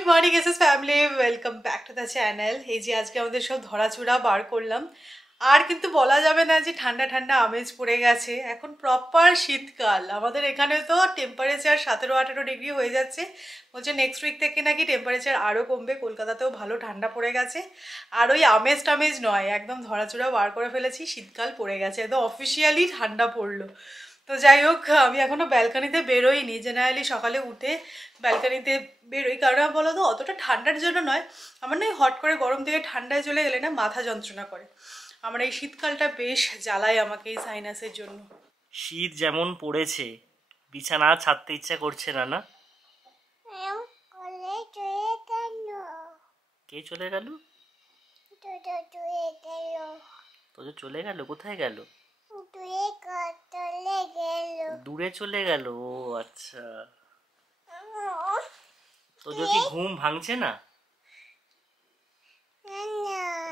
Good morning SS family, welcome back to the channel. এই যে আজকে আমাদের সব ধরাচুরা বার করলাম। আর কিন্তু বলা যাবে না যে ঠান্ডা ঠান্ডা আমেজ পড়ে গেছে। এখন প্রপার শীতকাল। আমাদের এখানে তো টেম্পারেচার 17-18 ডিগ্রি হয়ে যাচ্ছে। বলছে নেক্সট উইক থেকে নাকি টেম্পারেচার আরও কমবে। কলকাতাতেও ভালো ঠান্ডা পড়ে গেছে। আর ওই আমেজ টামেজ নয়, একদম ধরাচুরা বার করে ফেলেছি। শীতকাল পড়ে গেছে, একদম অফিসিয়ালি ঠান্ডা পড়লো। তো যাই হোক, আমি এখনও ব্যালকানিতে বেরোইনি। জেনারেলি সকালে উঠে ব্যালকানিতে বেরোই, কারণ বলো তো অতটা ঠান্ডার জন্য নয়, আমার না হট করে গরম থেকে ঠান্ডায় চলে গেলে না মাথা যন্ত্রণা করে। আমার এই শীতকালটা বেশ জ্বালায় আমাকে এই সাইনাসের জন্য। শীত যেমন পড়েছে বিছানা ছাড়তে ইচ্ছা করছে না। না কে চলে গেল? তোদের চলে গেল? কোথায় গেল? দূরে চলে গেল। ও আচ্ছা, তোদের কি ঘুম ভাঙছে না?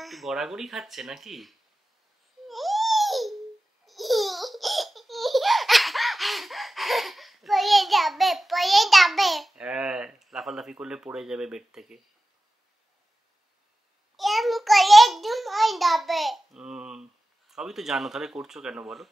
একটু গড়াগড়ি খাচ্ছে নাকি? হ্যাঁ, লাফালাফি করলে পড়ে যাবে বেড থেকে। সবই তো জানো, তাহলে করছো কেন বলো?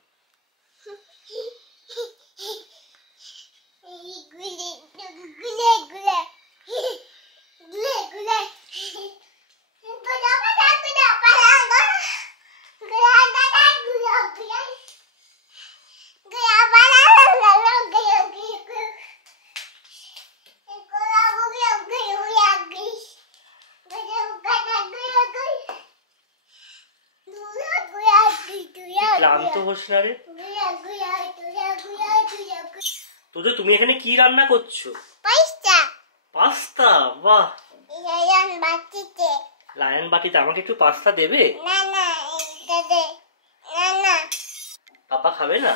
ক্লান্ত হোস না রে? তোদের তুমি এখানে কি রান্না করছো? পাস্তা। বাহ, লায়ন বাটিতে। আমাকে একটু পাস্তা দেবে? পাপা খাবে না?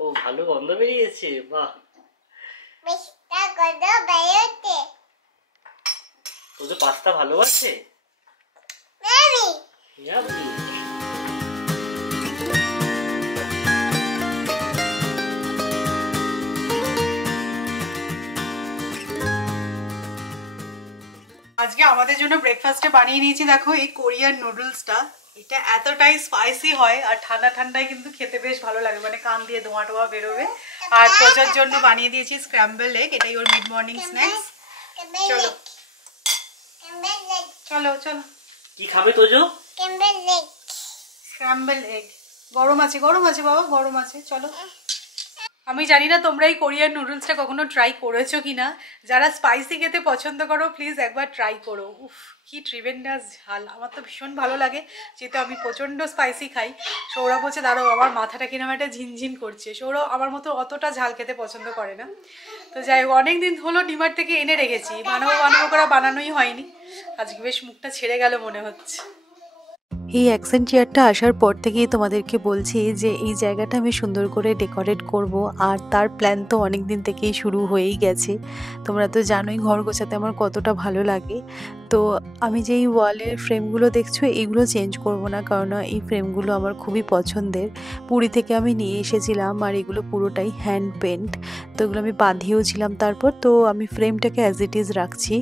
ও, ভালো গন্ধ বেরিয়েছে। বাহ, তোদের পাস্তা ভালোবাসে? আজকে আমাদের জন্য ব্রেকফাস্টে বানিয়ে নিয়েছি দেখো এই কোরিয়ান নুডলসটা। এটা এতটাই স্পাইসি হয় আর ঠান্ডা ঠান্ডায় কিন্তু খেতে বেশ ভালো লাগে, মানে কান দিয়ে ধোঁয়া টোয়া বেরোবে। আর তোজার জন্য বানিয়ে দিয়েছি স্ক্র্যাম্বল এগ, এটাই ওর মিড মর্নিং স্ন্যাক্স। চলো চলো চলো, কি খাবে তোজো? Scramble egg. গরম আছে, গরম আছে বাবা, গরম আছে। চলো। আমি জানি না তোমরা এই কোরিয়ান নুডলসটা কখনো ট্রাই করেছো কিনা। যারা স্পাইসি খেতে পছন্দ করো প্লিজ একবার ট্রাই করো। উফ, কি ট্রিমেন্ডাস ঝাল! আমার তো ভীষণ ভালো লাগে, যেহেতু আমি প্রচণ্ড স্পাইসি খাই। সৌরভ বলছে দাঁড়াও, আমার মাথাটা কিনা একটা ঝিনঝিন করছে। সৌরভ আমার মতো অতটা ঝাল খেতে পছন্দ করে না। তো যাই হোক, অনেক দিন হলো ডিমার্ট থেকে এনে রেখেছি, বানাবো বানাবো করে বানানোই হয়নি। আজকে বেশ মুখটা ছেড়ে গেল মনে হচ্ছে। এই অ্যাকসেন্ট চেয়ারটা আসার পর থেকেই তোমাদেরকে বলছি যে এই জায়গাটা আমি সুন্দর করে ডেকোরেট করব, আর তার প্ল্যান তো অনেক দিন থেকেই শুরু হয়েই গেছে। তোমরা তো জানোই ঘর গোছাতে আমার কতটা ভালো লাগে। তো আমি যেই ওয়ালের ফ্রেমগুলো দেখছো এইগুলো চেঞ্জ করব না, কারণ এই ফ্রেমগুলো আমার খুবই পছন্দের। পুরী থেকে আমি নিয়ে এসেছিলাম, আর এগুলো পুরোটাই হ্যান্ড পেন্ট। তো এগুলো আমি বাঁধিয়েও ছিলাম তারপর। তো আমি ফ্রেমটাকে অ্যাজ ইট ইজ রাখছি।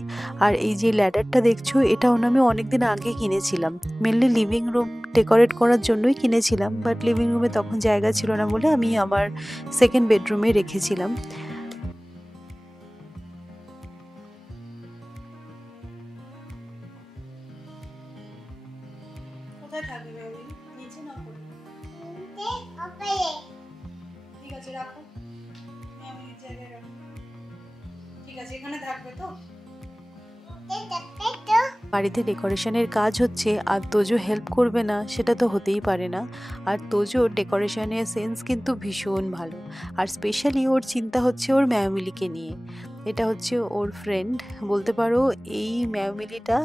আর এই যে ল্যাডারটা দেখছো, এটাও না আমি অনেকদিন আগে কিনেছিলাম, মেনলি লিভিং রুম ডেকোরেট করার জন্যই কিনেছিলাম। বাট লিভিং রুমে তখন জায়গা ছিল না বলে আমি আমার সেকেন্ড বেডরুমে রেখেছিলাম। কোথায় থাকবে নিচে না? ঠিক আছে, রাখো। আমি এই জায়গায় রাখো। ঠিক আছে, এখানে থাকবে তো? বাড়িতে ডেকোরেশনের কাজ হচ্ছে আর তোজো হেল্প করবে না, সেটা তো হতেই পারে না। আর তোজো ডেকোরেশনের সেন্স কিন্তু ভীষণ ভালো, আর স্পেশালি ওর চিন্তা হচ্ছে ওর ম্যামিলিকে নিয়ে। এটা হচ্ছে ওর ফ্রেন্ড বলতে পারো। এই ম্যামিলিটা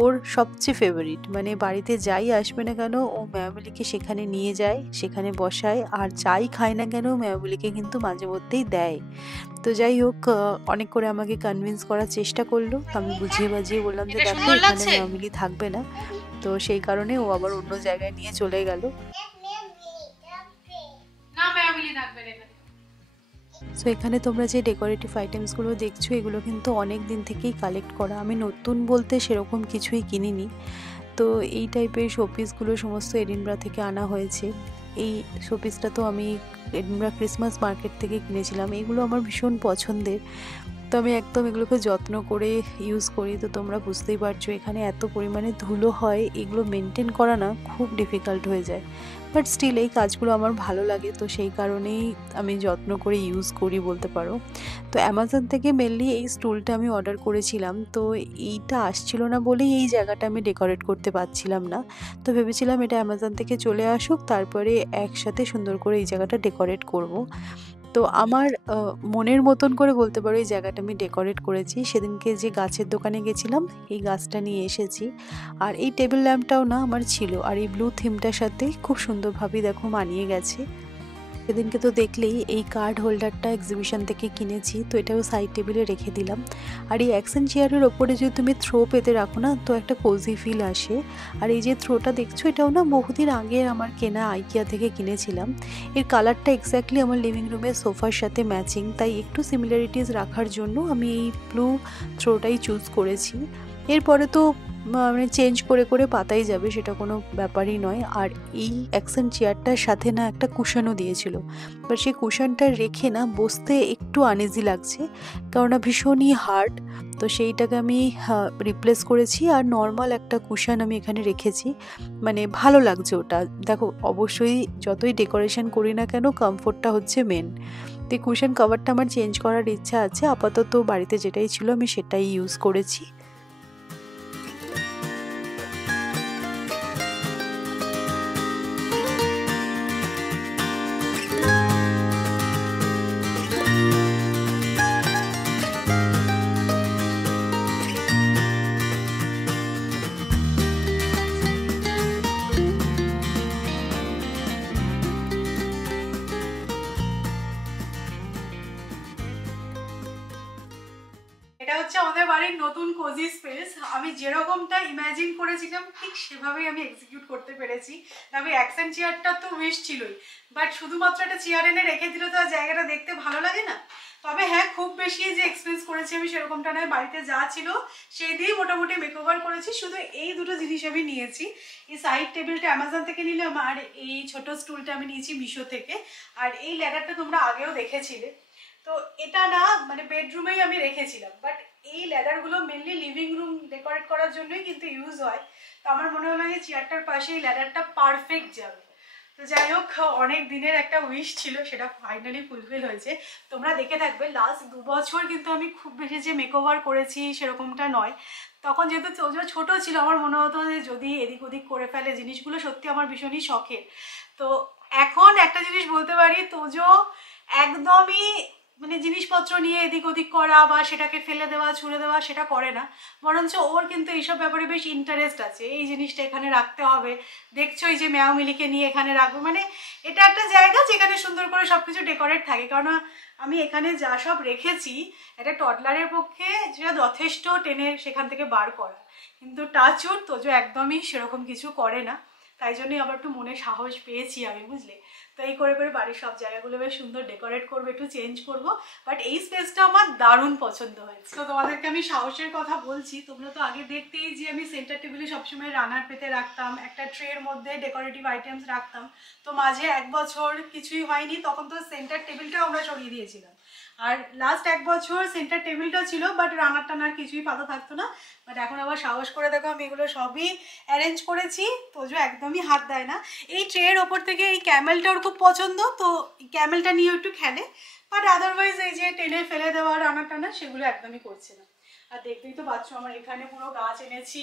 ওর সবচেয়ে ফেভারিট, মানে বাড়িতে যাই আসবে না কেন ও ম্যামিলিকে সেখানে নিয়ে যায়, সেখানে বসায়, আর যাই খায় না কেন ম্যামিলিকে কিন্তু মাঝে মধ্যেই দেয়। তো যাই হোক, অনেক করে আমাকে কনভিন্স করার চেষ্টা করলো। আমি বুঝিয়ে বাজিয়ে বললাম যে দেখো এখানে ম্যামিলি থাকবে না, তো সেই কারণে ও আবার অন্য জায়গায় নিয়ে চলে গেল। সো এখানে তোমরা যে ডেকোরেটিভ আইটেমসগুলো দেখছো এগুলো কিন্তু অনেক দিন থেকেই কালেক্ট করা। আমি নতুন বলতে সেরকম কিছুই কিনিনি। তো এই টাইপের শোপিসগুলো সমস্ত এডিনব্রা থেকে আনা হয়েছে। এই শোপিসটা তো আমি এডিনব্রা ক্রিসমাস মার্কেট থেকে কিনেছিলাম। এগুলো আমার ভীষণ পছন্দের, তো আমি একদম এগুলোকে যত্ন করে ইউজ করি। তো তোমরা বুঝতেই পারছো এখানে এত পরিমাণে ধুলো হয়, এগুলো মেনটেন করা না খুব ডিফিকাল্ট হয়ে যায়। বাট স্টিল এই কাজগুলো আমার ভালো লাগে, তো সেই কারণেই আমি যত্ন করে ইউজ করি বলতে পারো। তো অ্যামাজন থেকে মেনলি এই স্টুলটা আমি অর্ডার করেছিলাম। তো এইটা আসছিল না বলেই এই জায়গাটা আমি ডেকোরেট করতে পারছিলাম না। তো ভেবেছিলাম এটা অ্যামাজন থেকে চলে আসুক, তারপরে একসাথে সুন্দর করে এই জায়গাটা ডেকোরেট করব। তো আমার মনের মতন করে বলতে পারো এই জায়গাটা আমি ডেকোরেট করেছি। সেদিনকে যে গাছের দোকানে গেছিলাম এই গাছটা নিয়ে এসেছি। আর এই টেবিল ল্যাম্পটাও না আমার ছিল, আর এই ব্লু থিমটার সাথে খুব সুন্দরভাবে দেখো মানিয়ে গেছে। সেদিনকে তো দেখলেই এই কার্ড হোল্ডারটা এক্সিবিশন থেকে কিনেছি, তো এটাও সাইড টেবিলে রেখে দিলাম। আর এই অ্যাকশন চেয়ারের ওপরে যদি তুমি থ্রো পেতে রাখো না, তো একটা কোজি ফিল আসে। আর এই যে থ্রোটা দেখছো এটাও না বহুদিন আগে আমার কেনা আইকিয়া থেকে কিনেছিলাম। এর কালারটা এক্স্যাক্টলি আমার লিভিং রুমের সোফার সাথে ম্যাচিং, তাই একটু সিমিলারিটিস রাখার জন্য আমি এই ব্লু থ্রোটাই চুজ করেছি। এরপরে তো মানে চেঞ্জ করে করে পাতাই যাবে, সেটা কোনো ব্যাপারই নয়। আর এই অ্যাকশন চেয়ারটার সাথে না একটা কুশনও দিয়েছিল, বাট সেই কুশনটা রেখে না বসতে একটু আনইজি লাগছে, কেননা ভীষণই হার্ড। তো সেইটাকে আমি রিপ্লেস করেছি, আর নর্মাল একটা কুশন আমি এখানে রেখেছি। মানে ভালো লাগছে ওটা। দেখো অবশ্যই যতই ডেকোরেশন করি না কেন কমফোর্টটা হচ্ছে মেন। তো এই কুশন কভারটা আমার চেঞ্জ করার ইচ্ছা আছে। আপাতত বাড়িতে যেটাই ছিল আমি সেটাই ইউজ করেছি। এটা হচ্ছে আমাদের বাড়ির নতুন কোজি স্পেস। আমি যেরকমটা ইমাজিন করেছিলাম ঠিক সেভাবেই আমি এক্সিকিউট করতে পেরেছি। তবে অ্যাকশন চেয়ারটা তো উইশ ছিলই, বাট শুধুমাত্র একটা চেয়ার এনে রেখে দিলে তো আর জায়গাটা দেখতে ভালো লাগে না। তবে হ্যাঁ, খুব বেশি যে এক্সপেন্স করেছি আমি সেরকমটা নয়। বাড়িতে যা ছিল সেই দিয়েই মোটামুটি মেকওভার করেছি। শুধু এই দুটো জিনিস আমি নিয়েছি। এই সাইড টেবিলটা অ্যামাজন থেকে নিলাম, আর এই ছোট স্টুলটা আমি নিয়েছি মিশো থেকে। আর এই ল্যাডারটা তোমরা আগেও দেখেছিলে। তো এটা না মানে বেডরুমেই আমি রেখেছিলাম, বাট এই ল্যাডারগুলো মেনলি লিভিং রুম ডেকোরেট করার জন্যই কিন্তু ইউজ হয়। তো আমার মনে হলো যে চেয়ারটার পাশে এই ল্যাডারটা পারফেক্ট যাবে। তো যাই হোক, অনেক দিনের একটা উইশ ছিল, সেটা ফাইনালি ফুলফিল হয়েছে। তোমরা দেখে থাকবে লাস্ট 2 বছর কিন্তু আমি খুব বেশি যে মেকওভার করেছি সেরকমটা নয়। তখন যেহেতু তোজো ছোটো ছিল, আমার মনে হতো যে যদি এদিক ওদিক করে ফেলে জিনিসগুলো, সত্যি আমার ভীষণই শখের। তো এখন একটা জিনিস বলতে পারি, তোজো একদমই মানে জিনিসপত্র নিয়ে এদিক ওদিক করা বা সেটাকে ফেলে দেওয়া ছুঁড়ে দেওয়া সেটা করে না। বরঞ্চ ওর কিন্তু এইসব ব্যাপারে বেশ ইন্টারেস্ট আছে। এই জিনিসটা এখানে রাখতে হবে, দেখছোই যে ম্যাও মিলিকে নিয়ে এখানে রাখবো। মানে এটা একটা জায়গা যেখানে সুন্দর করে সব কিছু ডেকোরেট থাকে। কারণ আমি এখানে যা সব রেখেছি একটা টডলারের পক্ষে যেটা যথেষ্ট টেনে সেখান থেকে বার করা, কিন্তু টাচউড তোজো একদমই সেরকম কিছু করে না। তাই জন্যই আবার একটু মনে সাহস পেয়েছি আমি, বুঝলে। তো এই করে করে বাড়ির সব জায়গাগুলো বেশ সুন্দর ডেকোরেট করবো, একটু চেঞ্জ করব। বাট এই স্পেসটা আমার দারুণ পছন্দ হয়েছে। তো তোমাদেরকে আমি সাহসের কথা বলছি, তোমরা তো আগে দেখতেই যে আমি সেন্টার টেবিলে সবসময় রানার পেতে রাখতাম, একটা ট্রের মধ্যে ডেকোরেটিভ আইটেমস রাখতাম। তো মাঝে 1 বছর কিছুই হয়নি, তখন তো সেন্টার টেবিলটাও আমরা সরিয়ে দিয়েছিলাম। আর লাস্ট 1 বছর সেন্টার টেবিলটা ছিল, বাট রানার টানার কিছুই পাতা থাকতো না। বাট এখন আবার সাহস করে দেখো আমি এগুলো সবই অ্যারেঞ্জ করেছি। তোজো একদমই হাত দেয় না। এই ট্রের ওপর থেকে এই ক্যামেলটা ওর খুব পছন্দ, তো ক্যামেলটা নিয়ে একটু খেলে। বাট আদারওয়াইজ এই যে টেনে ফেলে দেওয়া রানার টানা সেগুলো একদমই করছে না। আর দেখতেই তো পাচ্ছ আমার এখানে পুরো গাছ এনেছি।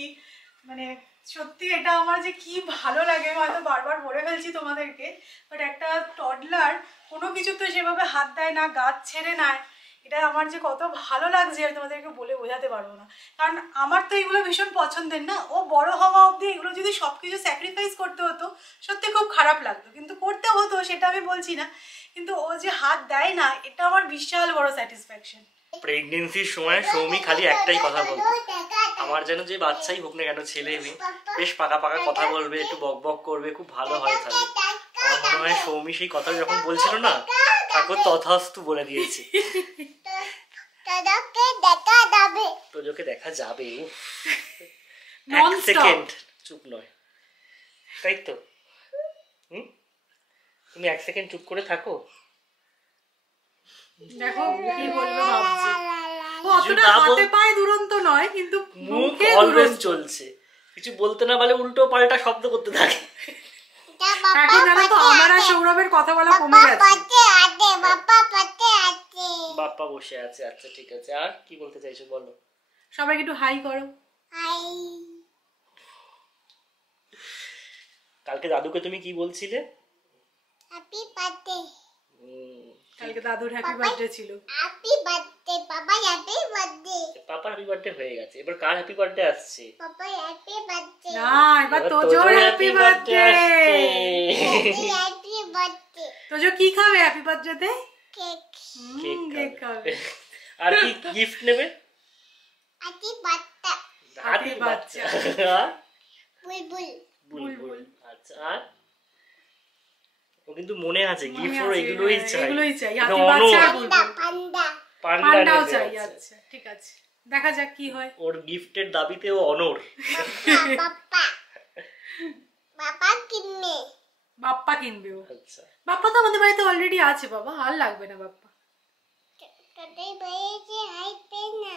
মানে সত্যি এটা আমার যে কি ভালো লাগে, হয়তো বারবার বলে ফেলছি তোমাদেরকে, বাট একটা টডলার কোনো কিছু তো সেভাবে হাত দেয় না, গাছ ছেড়ে নেয়, এটা আমার যে কত ভালো লাগছে আর তোমাদেরকে বলে বোঝাতে পারবো না। কারণ আমার তো এগুলো ভীষণ পছন্দের না। ও বড় হওয়া অবধি এগুলো যদি সব কিছু স্যাক্রিফাইস করতে হতো সত্যি খুব খারাপ লাগতো, কিন্তু করতে হতো সেটা আমি বলছি না, কিন্তু ও যে হাত দেয় না এটা আমার বিশাল বড় স্যাটিসফ্যাকশন। প্রেগনেন্সির সময় সৌমি খালি একটাই কথা বলতো, আমার যেন যে বাচ্চাই হোক না কেন, ছেলে মেয়ে, বেশ পাকা পাকা কথা বলবে, একটু বক বক করবে, খুব ভালো হয়। তাহলে আমার মনে হয় সৌমি সেই কথা যখন বলছিল না, ঠাকুর তথাস্তু বলে দিয়েছে। তোজোকে দেখা যাবে। এক সেকেন্ড চুপ নয়, তাই তো? তুমি এক সেকেন্ড চুপ করে থাকো। দেখো কি বলবে ভাবছি। ও অতটা হাতে পায়ে দুরন্ত নয়, কিন্তু মুখে অলওয়েজ চলছে। কিছু বলতে না বলে উল্টো পাল্টা শব্দ করতে থাকে। এখন জানো তো আমার আর সৌরভের কথা বলা কমে গেছে। বাপ্পা বসে আছে। আচ্ছা ঠিক আছে, আর কি বলতে চাইছো বলো। সবাইকে একটু হাই করো। কালকে দাদুকে তুমি কি বলছিলে? Happy birthday. কালকে দাদুর হ্যাপি বার্থডে ছিল। হ্যাপি বার্থডে বাবা, হ্যাপি বার্থডে। পাপার হ্যাপি বার্থডে হয়ে গেছে, এবার কার হ্যাপি বার্থডে আসছে? পাপা হ্যাপি বার্থডে। না, এবার তোজোর happy birthday. Happy birthday. Tojo কি খাবে হ্যাপি বার্থডেতে? কেক। কেক খাবে। আর কি গিফট নেবে? Happy birthday. হাতি বাচ্চা। বুলবুল। বুলবুল। আচ্ছা, আর ও কিন্তু মনে আছে গিফট ওর এগুলোই চাই। এগুলোই চাই, হাতি বাচ্চা আর বুলবুল। পান্ডা। পান্ডাও চাই। আচ্ছা ঠিক আছে, দেখা যাক কি হয়। ওর গিফটের দাবিতে ও অনর। বাপ্পা। বাবা কিনবে। বাপ্পা কিনবে ও। আচ্ছা, বাপ্পা তো আমাদের বাড়িতে অলরেডি আছে বাবা, আর লাগবে না বাপ্পা। তোদের বাড়িতে আসবে না।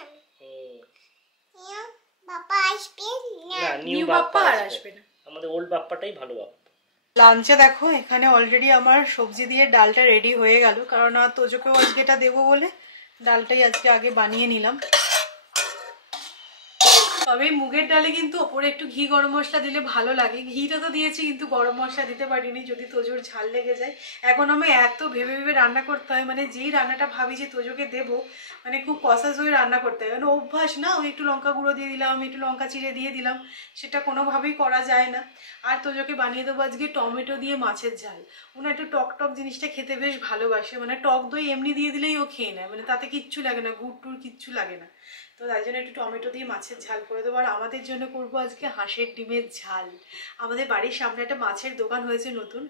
বাবা আসবে না। না নিউ বাপ্পা আর আসবে না। আমাদের ওল্ড বাপ্পাটাই ভালো বাপ্পা। লাঞ্চে দেখো এখানে অলরেডি আমার সবজি দিয়ে ডালটা রেডি হয়ে গেল, কারণ তোজোকেও আজকে এটা দেবো বলে ডালটাই আজকে আগে বানিয়ে নিলাম। তবে মুগের ডালে কিন্তু ওপরে একটু ঘি গরম মশলা দিলে ভালো লাগে। ঘিটা তো দিয়েছি, কিন্তু গরম মশলা দিতে পারিনি, যদি তোজোর ঝাল লেগে যায়। এখন আমি এত ভেবে ভেবে রান্না করতে হয়, মানে যেই রান্নাটা ভাবি যে তোজোকে দেবো, মানে খুব কষাস হয়ে রান্না করতে হয়। মানে অভ্যাস না, ওই একটু লঙ্কা গুঁড়ো দিয়ে দিলাম, একটু লঙ্কা চিড়ে দিয়ে দিলাম, সেটা কোনোভাবেই করা যায় না। আর তোজোকে বানিয়ে দেবো আজকে টমেটো দিয়ে মাছের ঝাল। ওনা একটু টক টক জিনিসটা খেতে বেশ ভালোবাসে, মানে টক দই এমনি দিয়ে দিলেই ও খেয়ে নেয়, মানে তাতে কিচ্ছু লাগে না, গুড় টুড় কিচ্ছু লাগে না। তো তাই জন্য একটু টমেটো দিয়ে মাছের ঝাল করে দেবো। আর আমাদের জন্য করবো আজকে হাঁসের ডিমের ঝাল। আমাদের বাড়ির সামনে একটা মাছের দোকান হয়েছে নতুন,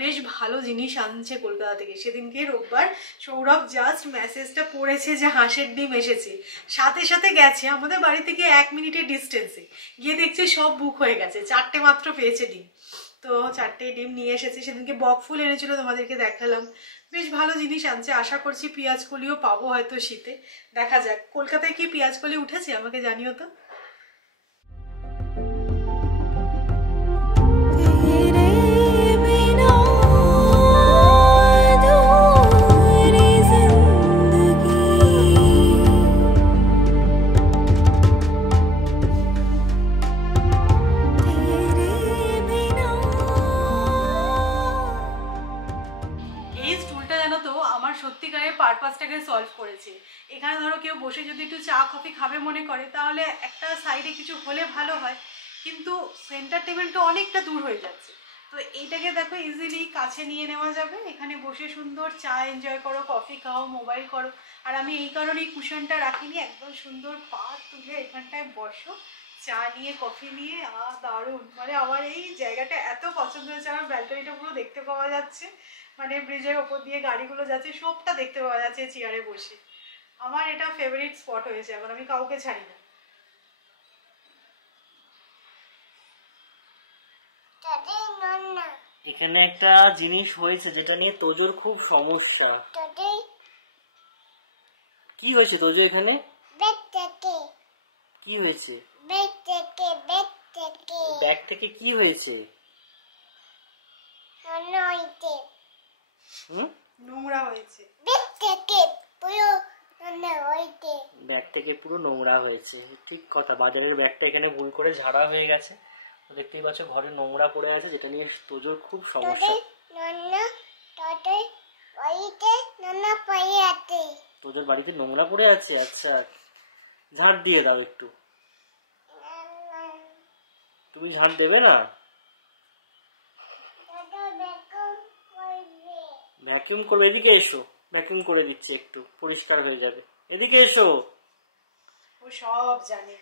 বেশ ভালো জিনিস আনছে কলকাতা থেকে। সেদিনকে রোববার সৌরভ জাস্ট মেসেজটা পড়েছে যে হাঁসের ডিম এসেছে, সাথে সাথে গেছে আমাদের বাড়ি থেকে 1 মিনিটের ডিস্টেন্সে, গিয়ে দেখছে সব বুক হয়ে গেছে, 4টে মাত্র পেয়েছে ডিম। তো 4টে ডিম নিয়ে এসেছে। সেদিনকে বক ফুল এনেছিল, তোমাদেরকে দেখালাম। বেশ ভালো জিনিস আনছে, আশা করছি পেঁয়াজ কলিও পাবো হয়তো শীতে, দেখা যাক। কলকাতায় কি পেঁয়াজ কলি উঠেছে আমাকে জানিও তো। সত্যিকারের পারপাসটাকে সলভ করেছে। এখানে ধরো কেউ বসে যদি একটু চা কফি খাবে মনে করে, তাহলে একটা সাইডে কিছু হলে ভালো হয়, কিন্তু সেন্টার টেবিলটা অনেকটা দূর হয়ে যাচ্ছে। তো এইটাকে দেখো ইজিলি কাছে নিয়ে নেওয়া যাবে, এখানে বসে সুন্দর চা এনজয় করো, কফি খাও, মোবাইল করো। আর আমি এই কারণেই কুশনটা রাখিনি, একদম সুন্দর পা তুলে এখানটায় বসো, চা নিয়ে কফি নিয়ে। দারুণ, মানে আমার এই জায়গাটা এত পছন্দ হয়েছে। আমার ব্যালকনিটা পুরো দেখতে পাওয়া যাচ্ছে, মানে ব্রিজের ওপর দিয়ে গাড়িগুলো যাচ্ছে, সবটা দেখতে পাওয়া যাচ্ছে চেয়ারে বসে। আমার এটা ফেভারিট স্পট হয়েছে, এখন আমি কাউকে ছাড়ি না। এখানে একটা জিনিস হয়েছে যেটা নিয়ে তোজোর খুব সমস্যা। কি হয়েছে তোজো এখানে? কি হয়েছে? ব্যাগ থেকে কি হয়েছে? নোংরা হয়েছে। ব্যাগ থেকে পুরো নোংরা হয়েছে, ঠিক কথা। বাজারের ব্যাগটা এখানে ভুল করে ঝাড়া হয়ে গেছে, দেখতেই পাচ্ছ ঘরে নোংরা পড়ে আছে, যেটা নিয়ে তোজোর খুব সমস্যা। তোজোর বাড়িতে নোংরা পড়ে আছে? আচ্ছা, ঝাড় দিয়ে দাও একটু। তুমি ঝাড় দেবে না? ভ্যাকিউম করবে, এদিকে এসো, ভ্যাকিউম করে দিচ্ছি, একটু পরিষ্কার হয়ে যাবে। এদিকে এসো। ও সব জানে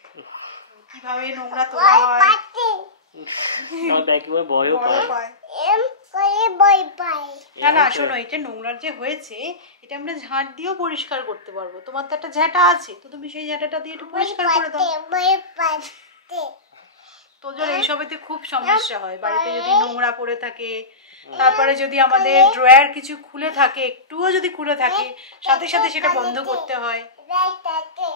কিভাবে নোংরা তোলা হয়। ভয়ও পায়। করে বই পাই না না শোনো, এটা নোংরা যে হয়েছে এটা আমরা ঝাঁট দিয়েও পরিষ্কার করতে পারবো। তোমার তো একটা ঝাঁটা আছে, তো তুমি সেই ঝাঁটাটা দিয়ে একটু পরিষ্কার করে দাও। বই পাতে তোজোর এইসবেতে খুব সমস্যা হয়, বাড়িতে যদি নোংরা পড়ে থাকে, তারপরে যদি আমাদের ড্রয়ার কিছু খুলে থাকে, একটুও যদি খুলে থাকে, সাথে সাথে সেটা বন্ধ করতে হয়। ব্যাগটাকে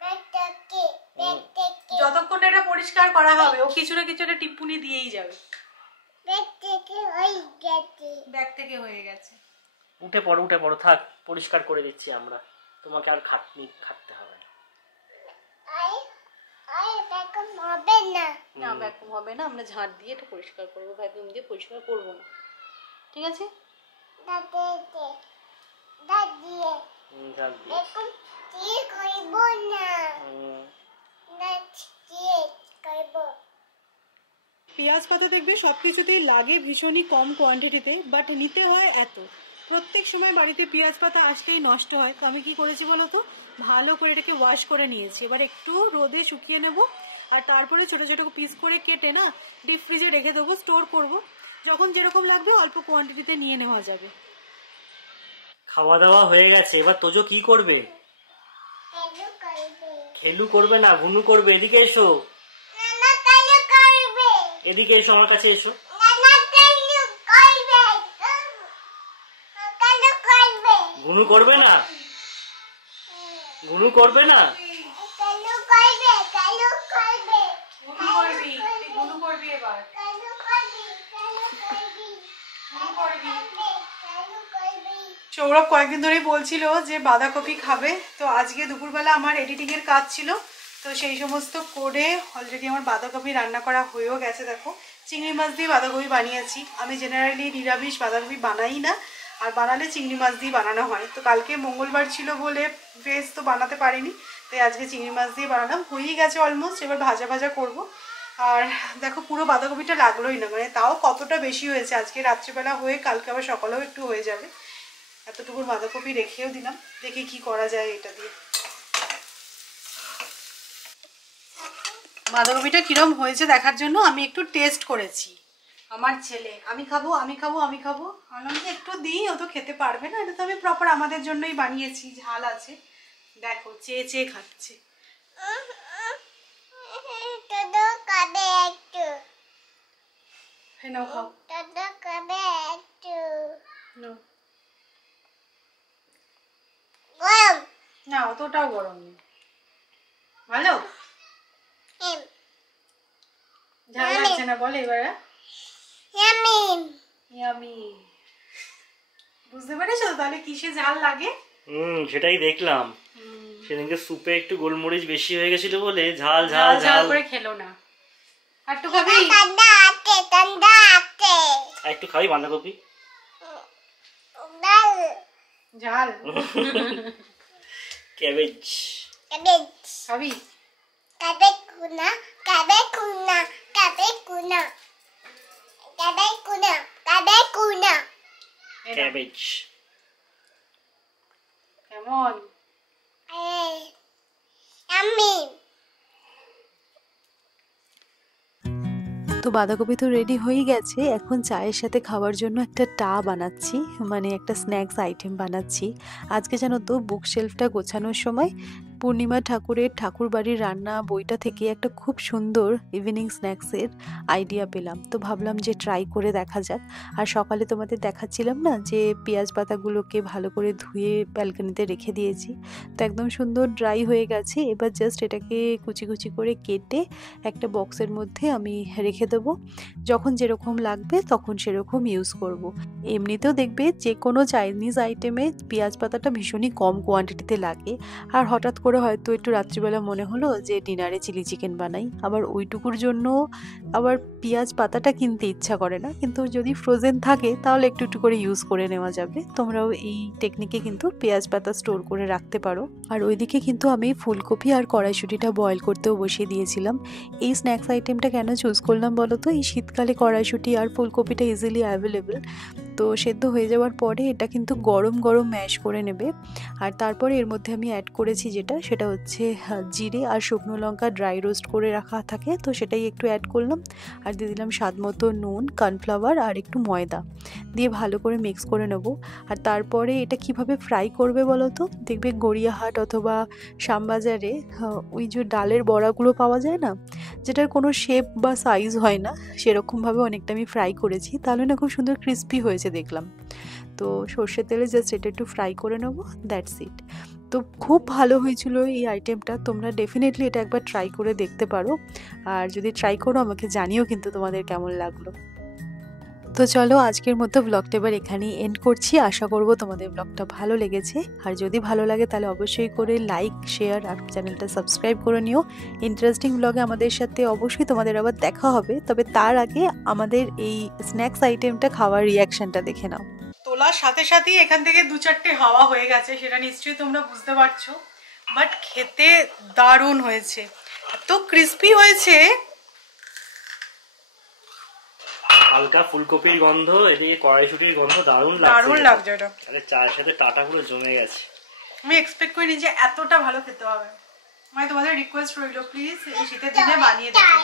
ব্যাগটাকে ব্যাগটাকে যতক্ষণ এটা পরিষ্কার করা হবে ও কিছু না কিছু একটা টিপ্পুনি দিয়েই যাবে। ব্যাগটাকে ওই গেছে ব্যাগ থেকে হয়ে গেছে। উঠে পড়ো থাক, পরিষ্কার করে দিচ্ছি আমরা, তোমাকে আর খাটতে হবে না। আই আই ব্যাকম হবে না না ভ্যাকুম হবে না, আমরা ঝাঁট দিয়ে এটা পরিষ্কার করবো, ভ্যাকুম দিয়ে পরিষ্কার করবো না, ঠিক আছে? দাদিতে দাদিয়ে ঝাল দিয়ে। ব্যাকম কি করব না না কি করব পেঁয়াজ পাতা দেখবে সব কিছুতেই লাগে ভীষণই কম কোয়ান্টিটিতে, বাট নিতে হয় এত। প্রত্যেক সময় বাড়িতে পেঁয়াজ পাতা আসলেই নষ্ট হয়, তো আমি কি করেছি বলো তো, ভালো করে এটাকে ওয়াশ করে নিয়েছি। এবার একটু রোদে শুকিয়ে নেব, আর তারপরে ছোট ছোট পিস করে কেটে না ডিপ ফ্রিজে রেখে দেবো, স্টোর করব। যখন যেরকম লাগবে অল্প কোয়ান্টিটিতে নিয়ে নেওয়া যাবে। খাওয়া দাওয়া হয়ে গেছে, এবার তোজো কি করবে? হ্যালো করবে খেলু করবে না, ঘুনু করবে। এদিকে এসো, না কালো করবে এদিকে এসো, আমার কাছে এসো। না কালো করবে ঘুনু করবে না, ঘুনু করবে না। কালো করবে কালো করবে গুনু করবি, তুই গুনু করবি এবার। কালো করবে কালো করবে গুনু করবি। কালো করবে সৌরভ কয়েকদিন ধরেই বলছিল যে বাঁধাকপি খাবে, তো আজকে দুপুরবেলা আমার এডিটিংয়ের কাজ ছিল, তো সেই সমস্ত করে অলরেডি আমার বাঁধাকপি রান্না করা হয়েও গেছে। দেখো চিংড়ি মাছ দিয়ে বাঁধাকপি বানিয়েছি। আমি জেনারেলি নিরামিষ বাঁধাকপি বানাই না, আর বানালে চিংড়ি মাছ দিয়ে বানানো হয়। তো কালকে মঙ্গলবার ছিল বলে ভেজ তো বানাতে পারিনি, তাই আজকে চিংড়ি মাছ দিয়ে বানালাম। হয়েই গেছে অলমোস্ট, এবার ভাজা ভাজা করব। আর দেখো পুরো বাঁধাকপিটা লাগলোই না, মানে তাও কতটা বেশি হয়েছে। আজকে রাত্রিবেলা হয়ে কালকে আবার সকালেও একটু হয়ে যাবে। এতটুকু বাঁধাকপি রেখেও দিলাম, দেখি কি করা যায় এটা দিয়ে। বাঁধাকপিটা কিরম হয়েছে দেখার জন্য আমি একটু টেস্ট করেছি। আমার ছেলে আমি খাবো আমি খাবো আমি খাবো, বললাম যে একটু দিই, ও তো খেতে পারবে না, এটা তো আমি প্রপার আমাদের জন্যই বানিয়েছি, ঝাল আছে। দেখো চেয়ে চেয়ে খাচ্ছে। todo cabe একটু হ্যাঁ নাও খাও। todo cabe একটু নাও। গরম না অতটাও গরম নেই, ভালো এম ঝাল লাগছে না বলে এবারে। ইয়ামি ইয়ামি, বুঝতে পেরেছো তাহলে কিসে ঝাল লাগে? সেটাই দেখলাম। সেদিনকে সুপে একটু গোলমরিচ বেশি হয়ে গেছিল বলে ঝাল ঝাল ঝাল ঝাল ঝাল করে খেলো না। আর একটু খাবি? ঠান্ডা আছে আর একটু খাবি বাঁধাকপি? ডাল ঝাল ক্যাবেজ cabbage খাবি? cabbage kuna cabbage kuna cabbage kuna cabbage kuna cabbage kuna এই নাও। ক্যাবেজ কেমন? yummy তো বাঁধাকপি তো রেডি হয়ে গেছে। এখন চায়ের সাথে খাওয়ার জন্য একটা টা বানাচ্ছি, মানে একটা স্ন্যাক্স আইটেম বানাচ্ছি। আজকে জানো তো বুক শেলফটা গোছানোর সময় পূর্ণিমা ঠাকুরের ঠাকুর বাড়ির রান্না বইটা থেকে একটা খুব সুন্দর ইভিনিং স্ন্যাক্সের আইডিয়া পেলাম, তো ভাবলাম যে ট্রাই করে দেখা যাক। আর সকালে তোমাদের দেখাচ্ছিলাম না যে পেঁয়াজ পাতাগুলোকে ভালো করে ধুয়ে ব্যালকনিতে রেখে দিয়েছি, তো একদম সুন্দর ড্রাই হয়ে গেছে। এবার জাস্ট এটাকে কুচি কুচি করে কেটে একটা বক্সের মধ্যে আমি রেখে দেবো, যখন যেরকম লাগবে তখন সেরকম ইউজ করব। এমনিতেও দেখবে যে কোনো চাইনিজ আইটেমে পেঁয়াজ পাতাটা ভীষণই কম কোয়ান্টিটিতে লাগে, আর হঠাৎ করে হয়তো একটু রাত্রিবেলা মনে হলো যে ডিনারে চিলি চিকেন বানাই, আবার ওইটুকুর জন্য আবার পেঁয়াজ পাতাটা কিনতে ইচ্ছা করে না, কিন্তু যদি ফ্রোজেন থাকে তাহলে একটু একটু করে ইউজ করে নেওয়া যাবে। তোমরাও এই টেকনিকে কিন্তু পেঁয়াজ পাতা স্টোর করে রাখতে পারো। আর ওইদিকে কিন্তু আমি ফুলকপি আর কড়াইশুঁটিটা বয়েল করতেও বসিয়ে দিয়েছিলাম। এই স্ন্যাক্স আইটেমটা কেন চুজ করলাম বলো তো, এই শীতকালে কড়াইশুঁটি আর ফুলকপিটা ইজিলি অ্যাভেলেবেল, তো সেদ্ধ হয়ে যাওয়ার পরে এটা কিন্তু গরম গরম ম্যাশ করে নেবে। আর তারপরে এর মধ্যে আমি অ্যাড করেছি সেটা হচ্ছে জিরে আর শুকনো লঙ্কা ড্রাই রোস্ট করে রাখা থাকে, তো সেটাই একটু অ্যাড করলাম। আর দিয়ে দিলাম স্বাদ মতো নুন, কর্নফ্লাওয়ার আর একটু ময়দা দিয়ে ভালো করে মিক্স করে নেব। আর তারপরে এটা কিভাবে ফ্রাই করবে বলো তো? দেখবে গড়িয়াহাট অথবা শ্যামবাজারে ওই যে ডালের বড়াগুলো পাওয়া যায় না, যেটার কোনো শেপ বা সাইজ হয় না, সেরকমভাবে অনেকটা আমি ফ্রাই করেছি, তাহলে না খুব সুন্দর ক্রিস্পি হয়েছে দেখলাম। তো সর্ষের তেলে জাস্ট এটা একটু ফ্রাই করে নেবো, দ্যাটস ইট। তো খুব ভালো হয়েছিল এই আইটেমটা, তোমরা ডেফিনেটলি এটা একবার ট্রাই করে দেখতে পারো। আর যদি ট্রাই করো আমাকে জানিও কিন্তু তোমাদের কেমন লাগলো। তো চলো আজকের মতো ব্লগটা এবার এখানেই এন্ড করছি। আশা করব তোমাদের ব্লগটা ভালো লেগেছে। আর যদি ভালো লাগে তাহলে অবশ্যই করে লাইক, শেয়ার আর চ্যানেলটা সাবস্ক্রাইব করে নিও। ইন্টারেস্টিং ব্লগে আমাদের সাথে অবশ্যই তোমাদের আবার দেখা হবে, তবে তার আগে আমাদের এই স্ন্যাক্স আইটেমটা খাওয়ার রিয়াকশনটা দেখে নাও। তোলার সাথে সাথেই এখান থেকে 2-4টে হাওয়া হয়ে গেছে, সেটা নিশ্চয়ই তোমরা বুঝতে পারছো। বাট খেতে দারুণ হয়েছে, এত ক্রিস্পি হয়েছে। হালকা ফুলকপির গন্ধ, এদিকে কড়াইশুটির গন্ধ, দারুণ লাগছে এটা। আরে চায়ের সাথে টাটা পুরো জমে গেছে। আমি এক্সপেক্ট করিনি যে এতটা ভালো খেতে হবে। মানে তোমাদের রিকোয়েস্ট রইল, প্লিজ এই শীতের দিনে বানিয়ে দেখো।